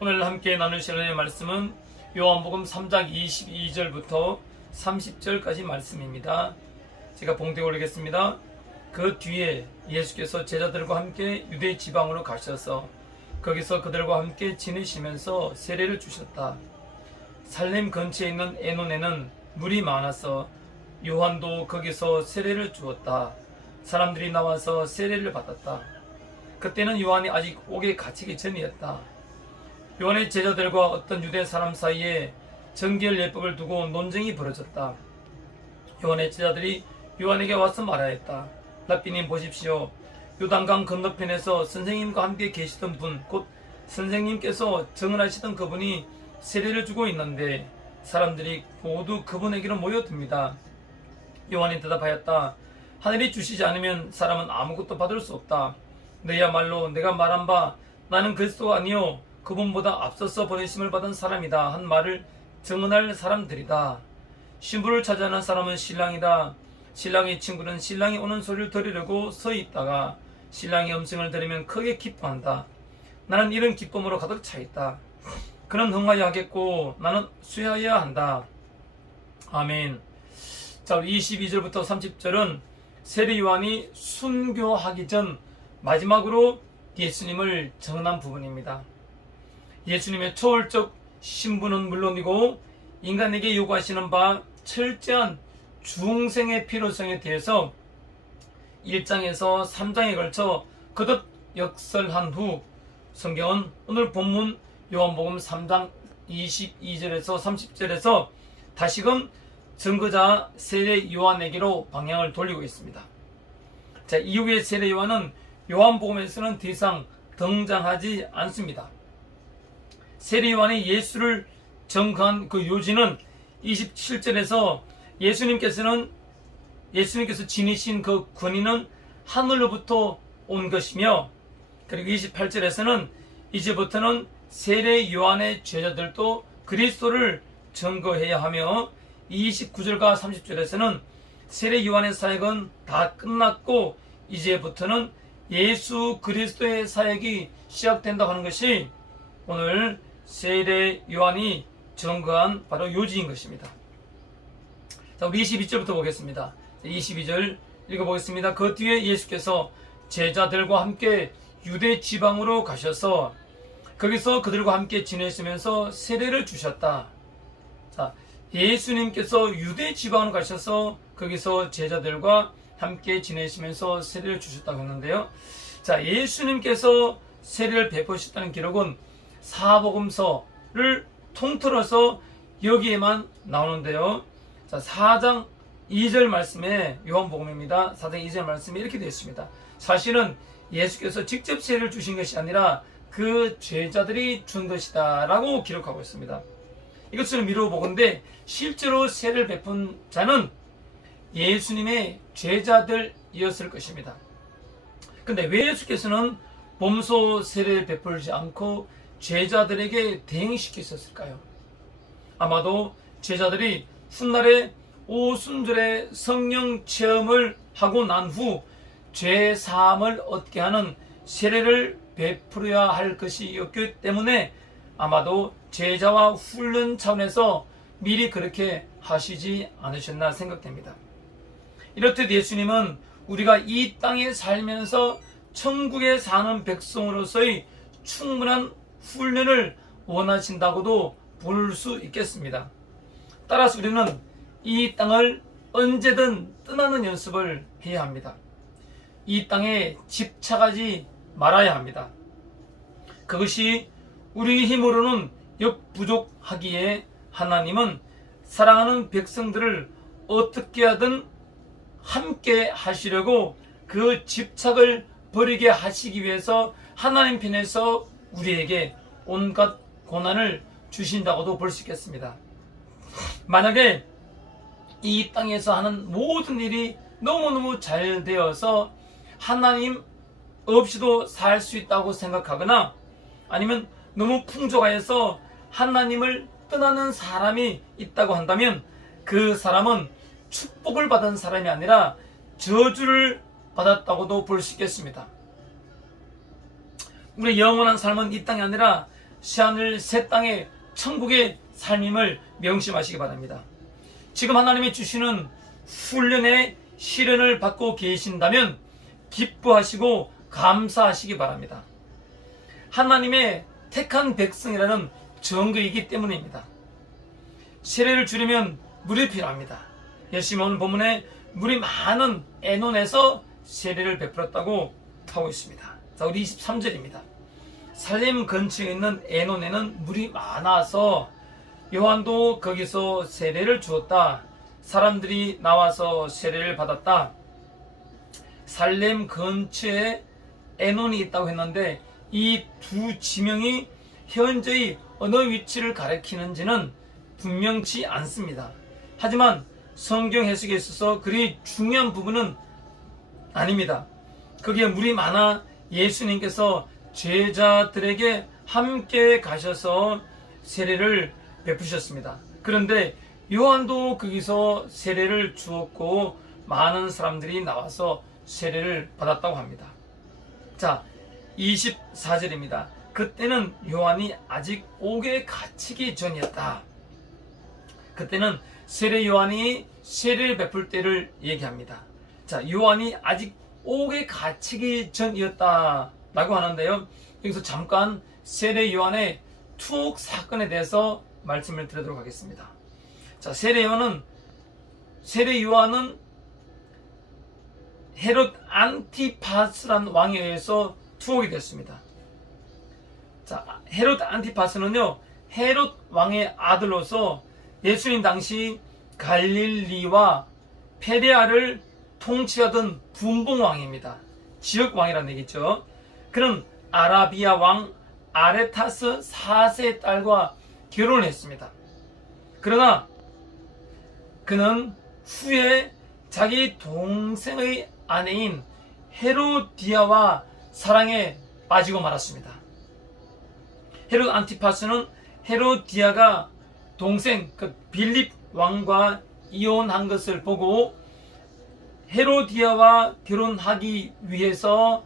오늘 함께 나누실 은혜의 말씀은 요한복음 3장 22절부터 30절까지 말씀입니다. 제가 봉독해 올리겠습니다. 그 뒤에 예수께서 제자들과 함께 유대 지방으로 가셔서 거기서 그들과 함께 지내시면서 세례를 주셨다. 살렘 근처에 있는 에논에는 물이 많아서 요한도 거기서 세례를 주었다. 사람들이 나와서 세례를 받았다. 그때는 요한이 아직 옥에 갇히기 전이었다. 요한의 제자들과 어떤 유대 사람 사이에 정결 예법을 두고 논쟁이 벌어졌다. 요한의 제자들이 요한에게 와서 말하였다. 랍비님 보십시오. 요단강 건너편에서 선생님과 함께 계시던 분, 곧 선생님께서 정언하시던 그분이 세례를 주고 있는데 사람들이 모두 그분에게로 모여듭니다. 요한이 대답하였다. 하늘이 주시지 않으면 사람은 아무것도 받을 수 없다. 너희야말로 내가 말한 바 나는 그리스도가 아니요 그분보다 앞서서 보내심을 받은 사람이다 한 말을 증언할 사람들이다. 신부를 찾아낸 사람은 신랑이다. 신랑의 친구는 신랑이 오는 소리를 들으려고 서 있다가 신랑의 음성을 들으면 크게 기뻐한다. 나는 이런 기쁨으로 가득 차 있다. 그는 흥하여 하겠고 나는 쇠하여야 한다. 아멘. 자, 22절부터 30절은 세례 요한이 순교하기 전 마지막으로 예수님을 증언한 부분입니다. 예수님의 초월적 신분은 물론이고 인간에게 요구하시는 바 철저한 중생의 필요성에 대해서 1장에서 3장에 걸쳐 거듭 역설한 후 성경은 오늘 본문 요한복음 3장 22절에서 30절에서 다시금 증거자 세례 요한에게로 방향을 돌리고 있습니다. 자, 이후의 세례 요한은 요한복음에서는 더 이상 등장하지 않습니다. 세례 요한이 예수를 증거한 그 요지는 27절에서 예수님께서 지니신 그 권위는 하늘로부터 온 것이며, 그리고 28절에서는 이제부터는 세례 요한의 제자들도 그리스도를 증거해야 하며, 29절과 30절에서는 세례 요한의 사역은 다 끝났고 이제부터는 예수 그리스도의 사역이 시작된다고 하는 것이 오늘 세례 요한이 증거한 바로 요지인 것입니다. 자, 우리 22절부터 보겠습니다. 22절 읽어보겠습니다. 그 뒤에 예수께서 제자들과 함께 유대 지방으로 가셔서 거기서 그들과 함께 지내시면서 세례를 주셨다. 자, 예수님께서 유대 지방으로 가셔서 거기서 제자들과 함께 지내시면서 세례를 주셨다고 했는데요. 자, 예수님께서 세례를 베푸셨다는 기록은 사복음서를 통틀어서 여기에만 나오는데요. 자, 4장 2절 말씀에 요한복음입니다. 4장 2절 말씀에 이렇게 되어 있습니다. 사실은 예수께서 직접 세례를 주신 것이 아니라 그 제자들이 준 것이다 라고 기록하고 있습니다. 이것을 미루어 보건대 실제로 세례를 베푼 자는 예수님의 제자들이었을 것입니다. 근데 왜 예수께서는 몸소 세례를 베풀지 않고 제자들에게 대행시켰을까요? 아마도 제자들이 훗날에 오순절의 성령 체험을 하고 난 후 죄 사함을 얻게 하는 세례를 베풀어야 할 것이었기 때문에 아마도 제자와 훈련 차원에서 미리 그렇게 하시지 않으셨나 생각됩니다. 이렇듯 예수님은 우리가 이 땅에 살면서 천국에 사는 백성으로서의 충분한 훈련을 원하신다고도 볼 수 있겠습니다. 따라서 우리는 이 땅을 언제든 떠나는 연습을 해야 합니다. 이 땅에 집착하지 말아야 합니다. 그것이 우리 힘으로는 역부족하기에 하나님은 사랑하는 백성들을 어떻게 하든 함께 하시려고 그 집착을 버리게 하시기 위해서 하나님 편에서 우리에게 온갖 고난을 주신다고도 볼 수 있겠습니다. 만약에 이 땅에서 하는 모든 일이 너무너무 잘 되어서 하나님 없이도 살 수 있다고 생각하거나 아니면 너무 풍족하여서 하나님을 떠나는 사람이 있다고 한다면 그 사람은 축복을 받은 사람이 아니라 저주를 받았다고도 볼 수 있겠습니다. 우리의 영원한 삶은 이 땅이 아니라 새하늘 새 땅의 천국의 삶임을 명심하시기 바랍니다. 지금 하나님이 주시는 훈련의 시련을 받고 계신다면 기뻐하시고 감사하시기 바랍니다. 하나님의 택한 백성이라는 증거이기 때문입니다. 세례를 주려면 물이 필요합니다. 예수님 오늘 본문에 물이 많은 에논에서 세례를 베풀었다고 하고 있습니다. 자, 우리 23절입니다. 살렘 근처에 있는 에논에는 물이 많아서 요한도 거기서 세례를 주었다. 사람들이 나와서 세례를 받았다. 살렘 근처에 에논이 있다고 했는데 이 두 지명이 현재의 어느 위치를 가리키는지는 분명치 않습니다. 하지만 성경 해석에 있어서 그리 중요한 부분은 아닙니다. 거기에 물이 많아 예수님께서 제자들에게 함께 가셔서 세례를 베푸셨습니다. 그런데 요한도 거기서 세례를 주었고 많은 사람들이 나와서 세례를 받았다고 합니다. 자, 24절입니다. 그때는 요한이 아직 옥에 갇히기 전이었다. 그때는 세례 요한이 세례를 베풀 때를 얘기합니다. 자, 요한이 아직 옥에 갇히기 전이었다 라고 하는데요, 여기서 잠깐 세례 요한의 투옥 사건에 대해서 말씀을 드리도록 하겠습니다. 자, 세례 요한은 헤롯 안티파스란 왕에 의해서 투옥이 됐습니다. 자, 헤롯 안티파스는요, 헤롯 왕의 아들로서 예수님 당시 갈릴리와 페레아를 통치하던 분봉왕입니다. 지역왕이라는 얘기죠. 그는 아라비아 왕 아레타스 4세의 딸과 결혼을 했습니다. 그러나 그는 후에 자기 동생의 아내인 헤로디아와 사랑에 빠지고 말았습니다. 헤롯 안티파스는 헤로디아가 동생 빌립 왕과 이혼한 것을 보고 헤로디아와 결혼하기 위해서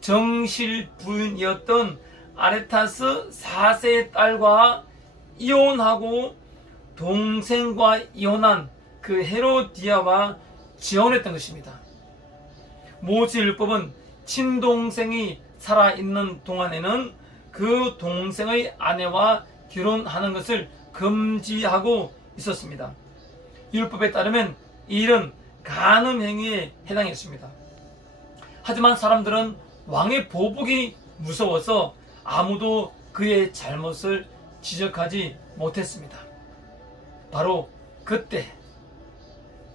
정실 부인이었던 아레타스 4세의 딸과 이혼하고 동생과 이혼한 그 헤로디아와 지혼했던 것입니다. 모세율법은 친동생이 살아있는 동안에는 그 동생의 아내와 결혼하는 것을 금지하고 있었습니다. 율법에 따르면 이 일은 간음 행위에 해당했습니다. 하지만 사람들은 왕의 보복이 무서워서 아무도 그의 잘못을 지적하지 못했습니다. 바로 그때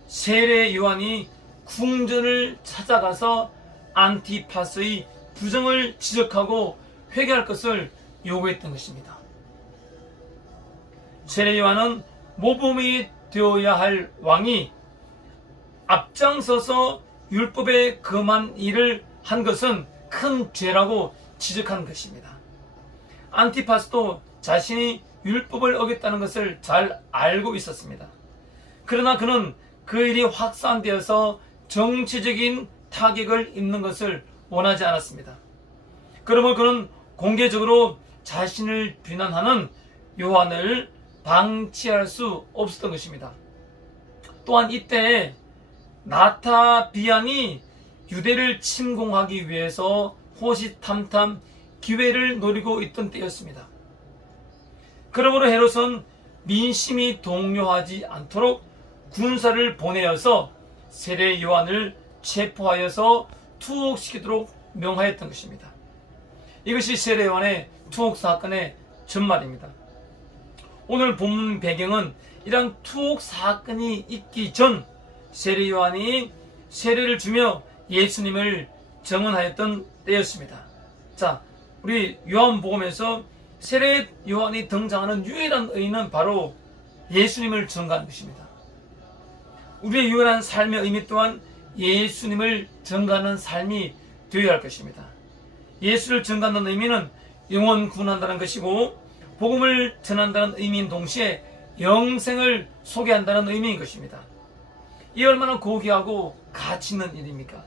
세례 요한이 궁전을 찾아가서 안티파스의 부정을 지적하고 회개할 것을 요구했던 것입니다. 세례 요한은 모범이 되어야 할 왕이 앞장서서 율법에 금한 일을 한 것은 큰 죄라고 지적한 것입니다. 안티파스도 자신이 율법을 어겼다는 것을 잘 알고 있었습니다. 그러나 그는 그 일이 확산되어서 정치적인 타격을 입는 것을 원하지 않았습니다. 그러므로 그는 공개적으로 자신을 비난하는 요한을 방치할 수 없었던 것입니다. 또한 이때 나타비안이 유대를 침공하기 위해서 호시탐탐 기회를 노리고 있던 때였습니다. 그러므로 헤롯은 민심이 동요하지 않도록 군사를 보내어서 세례 요한을 체포하여서 투옥시키도록 명하였던 것입니다. 이것이 세례 요한의 투옥 사건의 전말입니다. 오늘 본문 배경은 이러한 투옥 사건이 있기 전 세례 요한이 세례를 주며 예수님을 증언하였던 때였습니다. 자, 우리 요한복음에서 세례 요한이 등장하는 유일한 의미는 바로 예수님을 증거하는 것입니다. 우리의 유일한 삶의 의미 또한 예수님을 증거하는 삶이 되어야 할 것입니다. 예수를 증거하는 의미는 영혼 구원한다는 것이고 복음을 전한다는 의미인 동시에 영생을 소개한다는 의미인 것입니다. 이 얼마나 고귀하고 가치 있는 일입니까?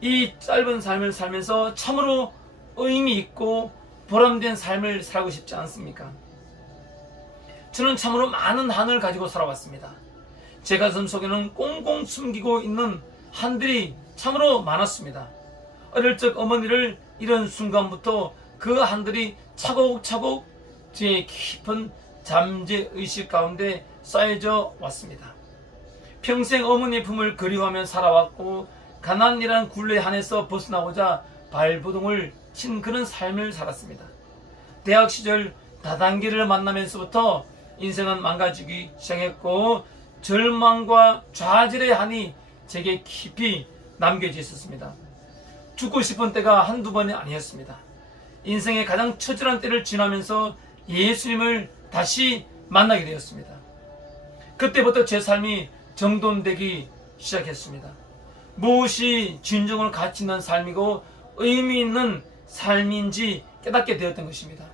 이 짧은 삶을 살면서 참으로 의미 있고 보람된 삶을 살고 싶지 않습니까? 저는 참으로 많은 한을 가지고 살아왔습니다. 제 가슴 속에는 꽁꽁 숨기고 있는 한들이 참으로 많았습니다. 어릴 적 어머니를 잃은 순간부터 그 한들이 차곡차곡 제 깊은 잠재의식 가운데 쌓여져 왔습니다. 평생 어머니의 품을 그리워하며 살아왔고 가난이란 굴레 안에서 벗어나고자 발버둥을 친 그런 삶을 살았습니다. 대학 시절 다단계를 만나면서부터 인생은 망가지기 시작했고 절망과 좌절의 한이 제게 깊이 남겨져 있었습니다. 죽고 싶은 때가 한두 번이 아니었습니다. 인생의 가장 처절한 때를 지나면서 예수님을 다시 만나게 되었습니다. 그때부터 제 삶이 정돈되기 시작했습니다. 무엇이 진정으로 가치 있는 삶이고 의미 있는 삶인지 깨닫게 되었던 것입니다.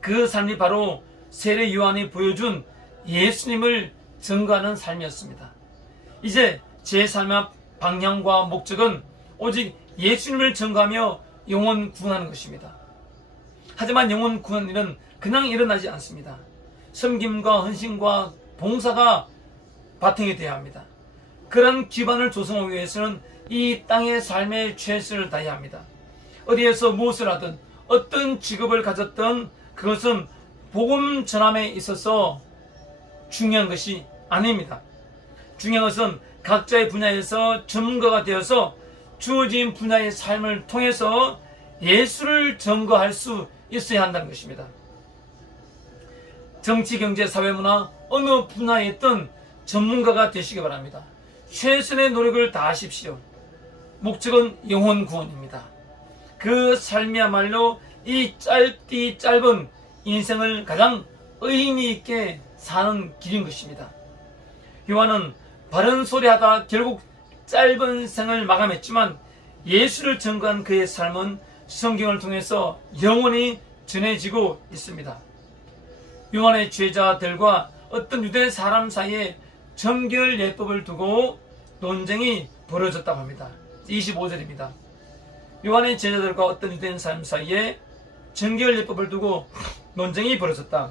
그 삶이 바로 세례 요한이 보여준 예수님을 증거하는 삶이었습니다. 이제 제 삶의 방향과 목적은 오직 예수님을 증거하며 영혼 구원하는 것입니다. 하지만 영혼 구원 일은 그냥 일어나지 않습니다. 섬김과 헌신과 봉사가 바탕이 되어야 합니다. 그런 기반을 조성하기 위해서는 이 땅의 삶의 최선을 다해야 합니다. 어디에서 무엇을 하든 어떤 직업을 가졌든 그것은 복음 전함에 있어서 중요한 것이 아닙니다. 중요한 것은 각자의 분야에서 전문가가 되어서 주어진 분야의 삶을 통해서 예수를 증거할 수 있어야 한다는 것입니다. 정치, 경제, 사회, 문화 어느 분야에 있든 전문가가 되시기 바랍니다. 최선의 노력을 다하십시오. 목적은 영혼 구원입니다. 그 삶이야말로 이 짧은 인생을 가장 의미 있게 사는 길인 것입니다. 요한은 바른 소리하다 결국 짧은 생을 마감했지만 예수를 증거한 그의 삶은 성경을 통해서 영원히 전해지고 있습니다. 요한의 제자들과 어떤 유대 사람 사이에 정결 예법을 두고 논쟁이 벌어졌다고 합니다. 25절입니다. 요한의 제자들과 어떤 유대인 사람 사이에 정결 예법을 두고 논쟁이 벌어졌다.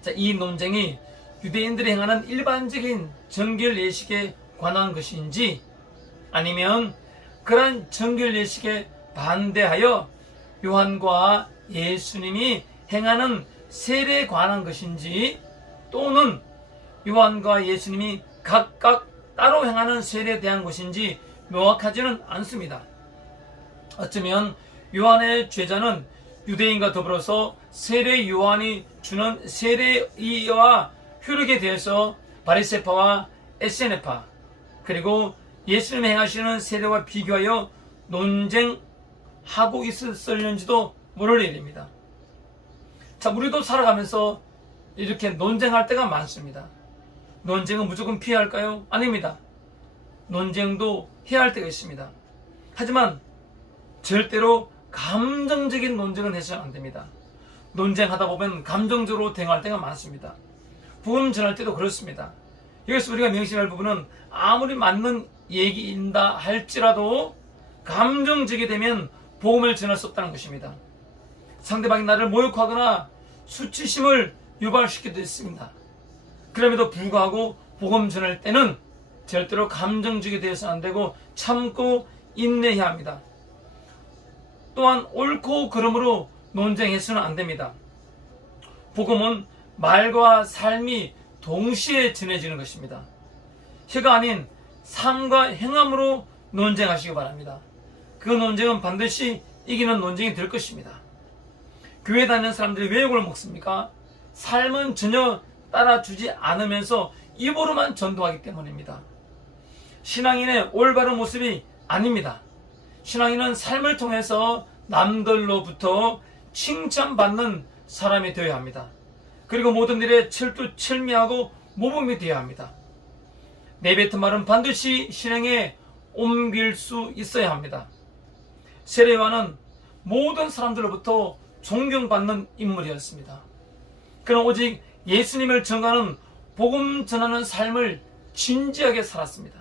자, 이 논쟁이 유대인들이 행하는 일반적인 정결 예식에 관한 것인지 아니면 그러한 정결 예식에 반대하여 요한과 예수님이 행하는 세례에 관한 것인지 또는 요한과 예수님이 각각 따로 행하는 세례에 대한 것인지 명확하지는 않습니다. 어쩌면 요한의 제자는 유대인과 더불어서 세례 요한이 주는 세례와 효력에 대해서 바리새파와 에세네파 그리고 예수님이 행하시는 세례와 비교하여 논쟁하고 있었을는지도 모를 일입니다. 자, 우리도 살아가면서 이렇게 논쟁할 때가 많습니다. 논쟁은 무조건 피해야 할까요? 아닙니다. 논쟁도 해야 할 때가 있습니다. 하지만 절대로 감정적인 논쟁은 해서는 안 됩니다. 논쟁하다 보면 감정적으로 대응할 때가 많습니다. 복음 전할 때도 그렇습니다. 여기서 우리가 명심할 부분은 아무리 맞는 얘기인다 할지라도 감정적이 되면 복음을 전할 수 없다는 것입니다. 상대방이 나를 모욕하거나 수치심을 유발시키기도 했습니다. 그럼에도 불구하고 복음 전할 때는 절대로 감정적이 되어서는 안 되고 참고 인내해야 합니다. 또한 옳고 그름으로 논쟁해서는 안 됩니다. 복음은 말과 삶이 동시에 전해지는 것입니다. 혀가 아닌 삶과 행함으로 논쟁하시기 바랍니다. 그 논쟁은 반드시 이기는 논쟁이 될 것입니다. 교회 다니는 사람들이 왜 욕을 먹습니까? 삶은 전혀 따라주지 않으면서 입으로만 전도하기 때문입니다. 신앙인의 올바른 모습이 아닙니다. 신앙인은 삶을 통해서 남들로부터 칭찬받는 사람이 되어야 합니다. 그리고 모든 일에 철두철미하고 모범이 되어야 합니다. 내뱉은 말은 반드시 실행에 옮길 수 있어야 합니다. 세례 요한은 모든 사람들로부터 존경받는 인물이었습니다. 그는 오직 예수님을 증거하는 복음 전하는 삶을 진지하게 살았습니다.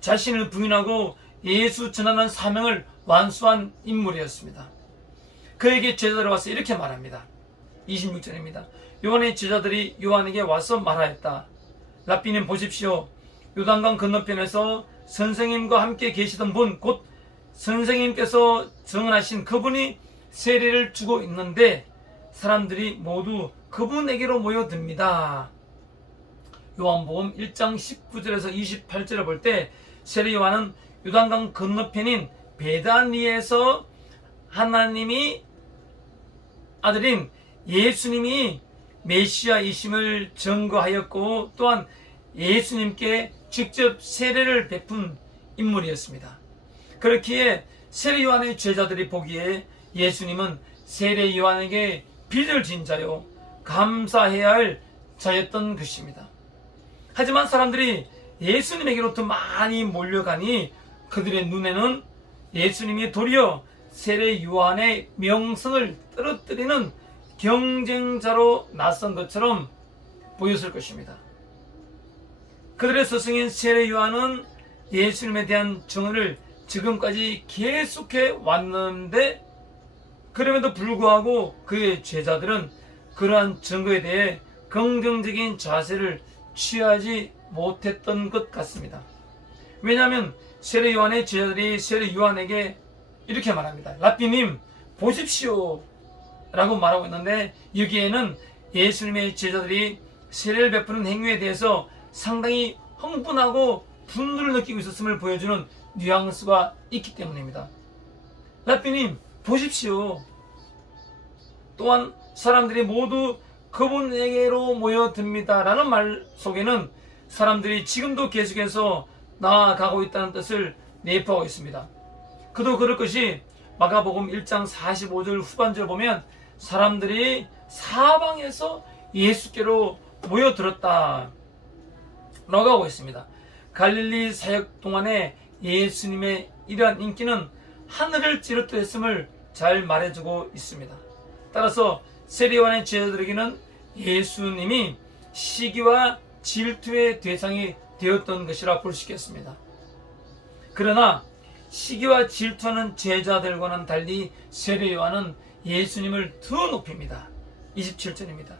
자신을 부인하고 예수 전하는 사명을 완수한 인물이었습니다. 그에게 제자들이 와서 이렇게 말합니다. 26절입니다. 요한의 제자들이 요한에게 와서 말하였다. 랍비님 보십시오. 요단강 건너편에서 선생님과 함께 계시던 분, 곧 선생님께서 증언하신 그분이 세례를 주고 있는데 사람들이 모두 그분에게로 모여듭니다. 요한복음 1장 19절에서 28절을 볼 때 세례 요한은 요단강 건너편인 베다니에서 하나님이 아들인 예수님이 메시아이심을 증거하였고 또한 예수님께 직접 세례를 베푼 인물이었습니다. 그렇기에 세례 요한의 제자들이 보기에 예수님은 세례 요한에게 빚을 진 자요 감사해야 할 자였던 것입니다. 하지만 사람들이 예수님에게로 더 많이 몰려가니 그들의 눈에는 예수님이 도리어 세례 요한의 명성을 떨어뜨리는 경쟁자로 나선 것처럼 보였을 것입니다. 그들의 스승인 세례 요한은 예수님에 대한 증언을 지금까지 계속해 왔는데 그럼에도 불구하고 그의 제자들은 그러한 증거에 대해 긍정적인 자세를 취하지 못했던 것 같습니다. 왜냐하면 세례 요한의 제자들이 세례 요한에게 이렇게 말합니다. 랍비님 보십시오 라고 말하고 있는데 여기에는 예수님의 제자들이 세례를 베푸는 행위에 대해서 상당히 흥분하고 분노를 느끼고 있었음을 보여주는 뉘앙스가 있기 때문입니다. 랍비님 보십시오. 또한 사람들이 모두 그분에게로 모여듭니다 라는 말 속에는 사람들이 지금도 계속해서 나아가고 있다는 뜻을 내포하고 있습니다. 그도 그럴 것이 마가복음 1장 45절 후반절을 보면 사람들이 사방에서 예수께로 모여들었다 라고 하고 있습니다. 갈릴리 사역 동안에 예수님의 이러한 인기는 하늘을 찌르듯했음을 잘 말해주고 있습니다. 따라서 세례 요한의 제자들에게는 예수님이 시기와 질투의 대상이 되었던 것이라 볼 수 있겠습니다. 그러나 시기와 질투하는 제자들과는 달리 세례 요한은 예수님을 더 높입니다. 27절입니다.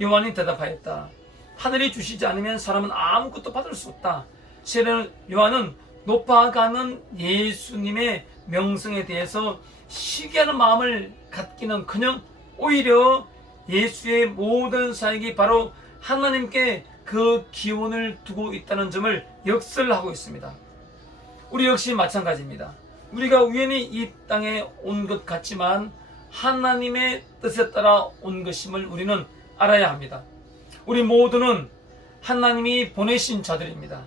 요한이 대답하였다. 하늘이 주시지 않으면 사람은 아무것도 받을 수 없다. 세례 요한은 높아가는 예수님의 명성에 대해서 시기하는 마음을 갖기는커녕 오히려 예수의 모든 사역이 바로 하나님께 그 기원을 두고 있다는 점을 역설하고 있습니다. 우리 역시 마찬가지입니다. 우리가 우연히 이 땅에 온 것 같지만 하나님의 뜻에 따라 온 것임을 우리는 알아야 합니다. 우리 모두는 하나님이 보내신 자들입니다.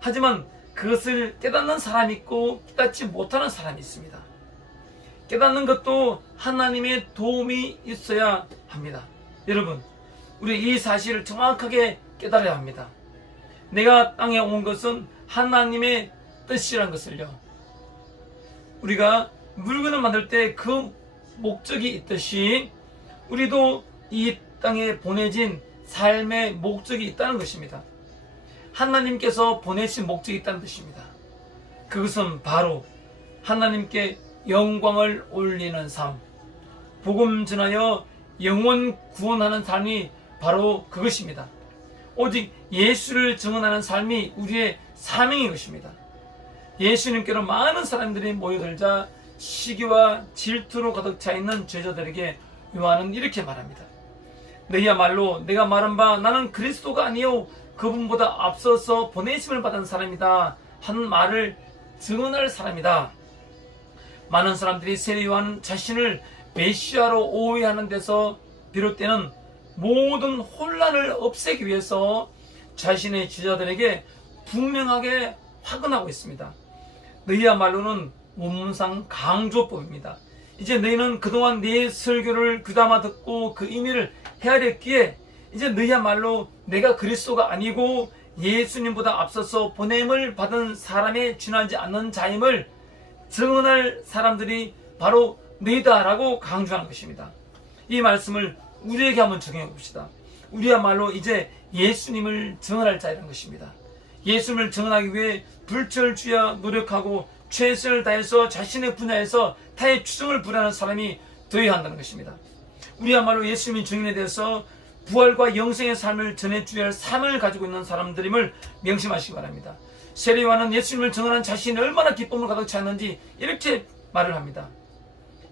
하지만 그것을 깨닫는 사람이 있고 깨닫지 못하는 사람이 있습니다. 깨닫는 것도 하나님의 도움이 있어야 합니다. 여러분, 우리 이 사실을 정확하게 깨달아야 합니다. 내가 땅에 온 것은 하나님의 뜻이란 것을요. 우리가 물건을 만들 때 그 목적이 있듯이 우리도 이 땅에 보내진 삶의 목적이 있다는 것입니다. 하나님께서 보내신 목적이 있다는 뜻입니다. 그것은 바로 하나님께 영광을 올리는 삶, 복음 전하여 영혼 구원하는 삶이 바로 그것입니다. 오직 예수를 증언하는 삶이 우리의 사명인 것입니다. 예수님께로 많은 사람들이 모여들자 시기와 질투로 가득 차 있는 제자들에게 요한은 이렇게 말합니다. 너희야말로 내가 말한 바 나는 그리스도가 아니요 그분보다 앞서서 보내심을 받은 사람이다 하는 말을 증언할 사람이다. 많은 사람들이 세례 요한 자신을 메시아로 오해하는 데서 비롯되는 모든 혼란을 없애기 위해서 자신의 제자들에게 분명하게 확언하고 있습니다. 너희야말로는 원문상 강조법입니다. 이제 너희는 그동안 내 설교를 귀담아 듣고 그 의미를 헤아렸기에 이제 너희야말로 내가 그리스도가 아니고 예수님보다 앞서서 보냄을 받은 사람에 지나지 않는 자임을 증언할 사람들이 바로 너희다라고 강조하는 것입니다. 이 말씀을 우리에게 한번 적용해 봅시다. 우리야말로 이제 예수님을 증언할 자라는 것입니다. 예수님을 증언하기 위해 불철주야 노력하고 최선을 다해서 자신의 분야에서 타의 추종을 부리는 사람이 되어야 한다는 것입니다. 우리야말로 예수님의 증인에 대해서 부활과 영생의 삶을 전해주어야 할 삶을 가지고 있는 사람들임을 명심하시기 바랍니다. 세례요한은 예수님을 증언한 자신이 얼마나 기쁨을 가득 찼는지 이렇게 말을 합니다.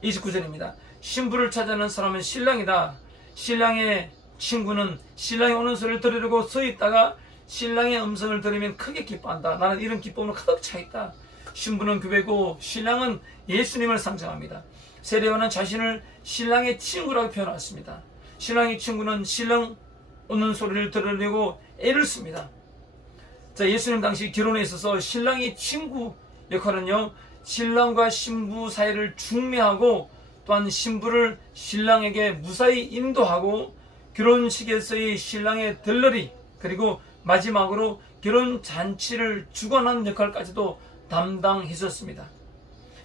29절입니다. 신부를 찾아내는 사람은 신랑이다. 신랑의 친구는 신랑이 오는 소리를 들으려고 서 있다가 신랑의 음성을 들으면 크게 기뻐한다. 나는 이런 기쁨으로 가득 차 있다. 신부는 교회고 신랑은 예수님을 상징합니다. 세례요한은 자신을 신랑의 친구라고 표현했습니다. 신랑의 친구는 신랑 오는 소리를 들으려고 애를 씁니다. 자, 예수님 당시 결혼에 있어서 신랑의 친구 역할은요, 신랑과 신부 사이를 중매하고 또한 신부를 신랑에게 무사히 인도하고 결혼식에서의 신랑의 들러리, 그리고 마지막으로 결혼 잔치를 주관하는 역할까지도 담당했었습니다.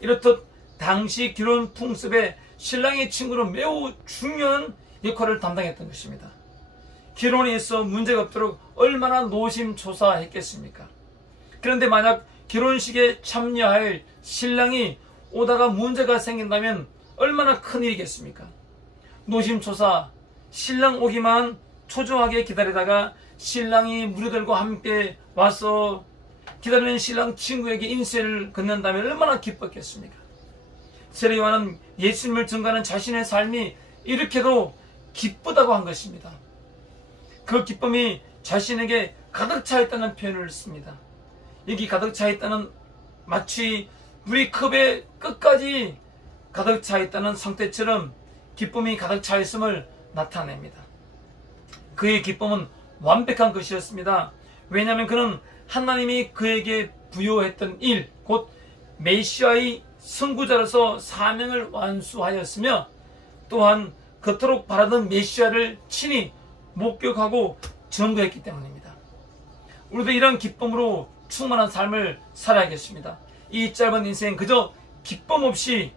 이렇듯 당시 결혼 풍습에 신랑의 친구는 매우 중요한 역할을 담당했던 것입니다. 결혼에 있어 문제가 없도록 얼마나 노심초사했겠습니까? 그런데 만약 결혼식에 참여할 신랑이 오다가 문제가 생긴다면 얼마나 큰일이겠습니까? 노심초사, 신랑 오기만 초조하게 기다리다가 신랑이 무리들과 함께 와서 기다리는 신랑 친구에게 인쇄를 건넨다면 얼마나 기뻤겠습니까? 세례요한은 예수님을 증거하는 자신의 삶이 이렇게도 기쁘다고 한 것입니다. 그 기쁨이 자신에게 가득 차 있다는 표현을 씁니다. 여기 가득 차 있다는 마치 물이 컵에 끝까지 가득 차 있다는 상태처럼 기쁨이 가득 차 있음을 나타냅니다. 그의 기쁨은 완벽한 것이었습니다. 왜냐하면 그는 하나님이 그에게 부여했던 일, 곧 메시아의 선구자로서 사명을 완수하였으며 또한 그토록 바라던 메시아를 친히 목격하고 증거했기 때문입니다. 우리도 이런 기쁨으로 충만한 삶을 살아야겠습니다. 이 짧은 인생 그저 기쁨 없이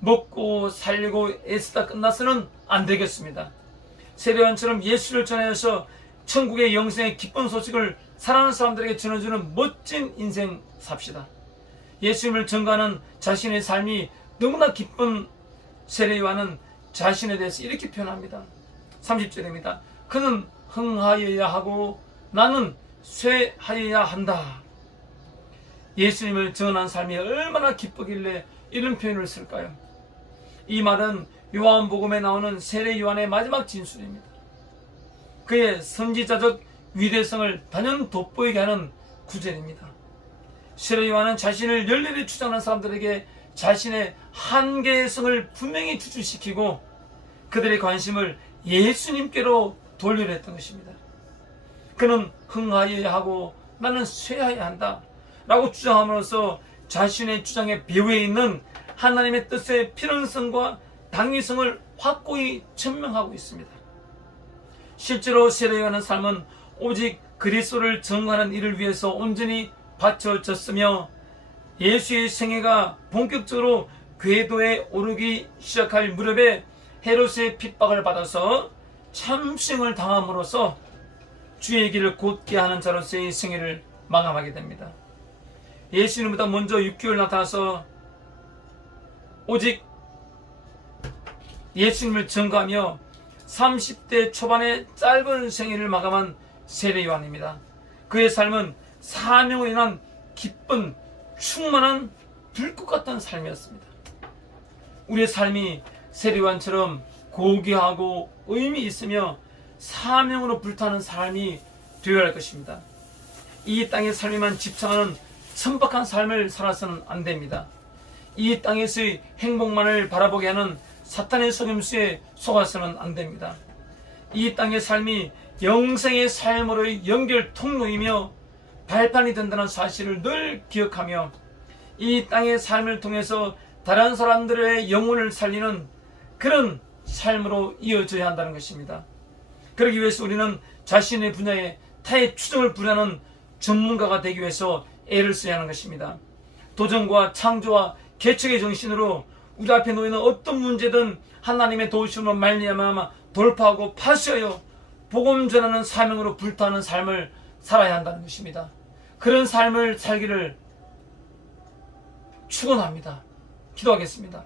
먹고 살려고 애쓰다 끝나서는 안 되겠습니다. 세례요한처럼 예수를 전하여서 천국의 영생의 기쁜 소식을 사랑하는 사람들에게 전해주는 멋진 인생 삽시다. 예수님을 증거하는 자신의 삶이 너무나 기쁜 세례요한은 자신에 대해서 이렇게 표현합니다. 30절입니다. 그는 흥하여야 하고 나는 쇠하여야 한다. 예수님을 증언한 삶이 얼마나 기쁘길래 이런 표현을 쓸까요? 이 말은 요한복음에 나오는 세례요한의 마지막 진술입니다. 그의 선지자적 위대성을 단연 돋보이게 하는 구절입니다. 세례요한은 자신을 열렬히 주장하는 사람들에게 자신의 한계성을 분명히 주주시키고 그들의 관심을 예수님께로 돌리려 했던 것입니다. 그는 흥하여야 하고 나는 쇠하여야 한다 라고 주장함으로써 자신의 주장의 배후에 있는 하나님의 뜻의 필연성과 당위성을 확고히 증명하고 있습니다. 실제로 세례요한의 삶은 오직 그리스도를 증거하는 일을 위해서 온전히 바쳐졌으며 예수의 생애가 본격적으로 궤도에 오르기 시작할 무렵에 헤롯의 핍박을 받아서 참수형을 당함으로써 주의 길을 곧게 하는 자로서의 생애를 마감하게 됩니다. 예수님보다 먼저 6개월 나타나서 오직 예수님을 증거하며 30대 초반의 짧은 생애를 마감한 세례요한입니다. 그의 삶은 사명으로 인한 기쁜 충만한 불꽃 같은 삶이었습니다. 우리의 삶이 세례요한처럼 고귀하고 의미 있으며 사명으로 불타는 삶이 되어야 할 것입니다. 이 땅의 삶에만 집착하는 천박한 삶을 살아서는 안 됩니다. 이 땅에서의 행복만을 바라보게 하는 사탄의 속임수에 속아서는 안 됩니다. 이 땅의 삶이 영생의 삶으로의 연결 통로이며 발판이 된다는 사실을 늘 기억하며 이 땅의 삶을 통해서 다른 사람들의 영혼을 살리는 그런 삶으로 이어져야 한다는 것입니다. 그러기 위해서 우리는 자신의 분야에 타의 추종을 부려하는 전문가가 되기 위해서 애를 써야 하는 것입니다. 도전과 창조와 개척의 정신으로 우리 앞에 놓이는 어떤 문제든 하나님의 도우심으로 말미암아 돌파하고 파쇄하여 복음 전하는 사명으로 불타는 삶을 살아야 한다는 것입니다. 그런 삶을 살기를 축원합니다. 기도하겠습니다.